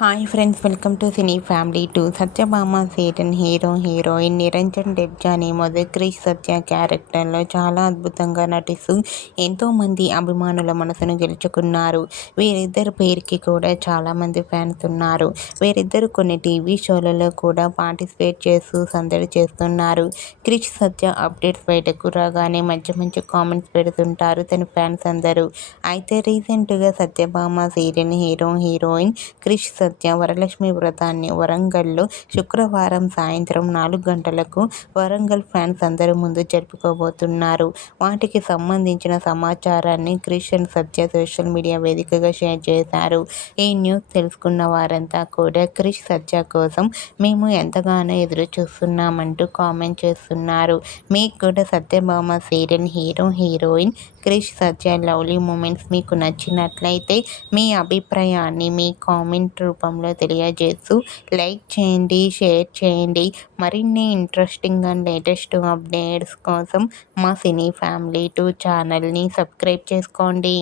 Hi friends, welcome to cine family 2. Satyabhama serial heroine Niranjan Debjani మొదటి క్రిష్ సత్య క్యారెక్టర్లో చాలా అద్భుతంగా నటిస్తూ ఎంతోమంది అభిమానుల మనసును గెలుచుకున్నారు. వీరిద్దరి పేరుకి కూడా చాలామంది ఫ్యాన్స్ ఉన్నారు. వీరిద్దరు కొన్ని టీవీ షోలలో కూడా పార్టిసిపేట్ చేస్తూ సందడి చేస్తున్నారు. క్రిష్ సత్య అప్డేట్స్ బయటకు రాగానే మంచి కామెంట్స్ పెడుతుంటారు తన ఫ్యాన్స్ అందరూ. అయితే రీసెంట్గా సత్యభామ సీరియల్ హీరోయిన్ క్రిష్ సత్య వరలక్ష్మి వ్రతాన్ని వరంగల్లో శుక్రవారం సాయంత్రం 4 గంటలకు వరంగల్ ఫ్యాన్స్ అందరి ముందు జరుపుకోబోతున్నారు. వాటికి సంబంధించిన సమాచారాన్ని Krish and Satya social media వేదికగా షేర్ చేశారు. ఈ న్యూస్ తెలుసుకున్న వారంతా కూడా క్రిష్ సత్య కోసం మేము ఎంతగానో ఎదురు చూస్తున్నామంటూ కామెంట్ చేస్తున్నారు. మీకు కూడా సత్యభామ సీరియల్ హీరోయిన్ క్రిష్ సత్య లవ్లీ మూమెంట్స్ మీకు నచ్చినట్లయితే మీ అభిప్రాయాన్ని మీ కామెంట్ రూపంలో తెలియజేస్తూ లైక్ చేయండి, షేర్ చేయండి. మరిన్ని ఇంట్రెస్టింగ్ అండ్ లేటెస్ట్ అప్డేట్స్ కోసం మా సినీ ఫ్యామిలీ 2 ఛానల్ని సబ్స్క్రైబ్ చేసుకోండి.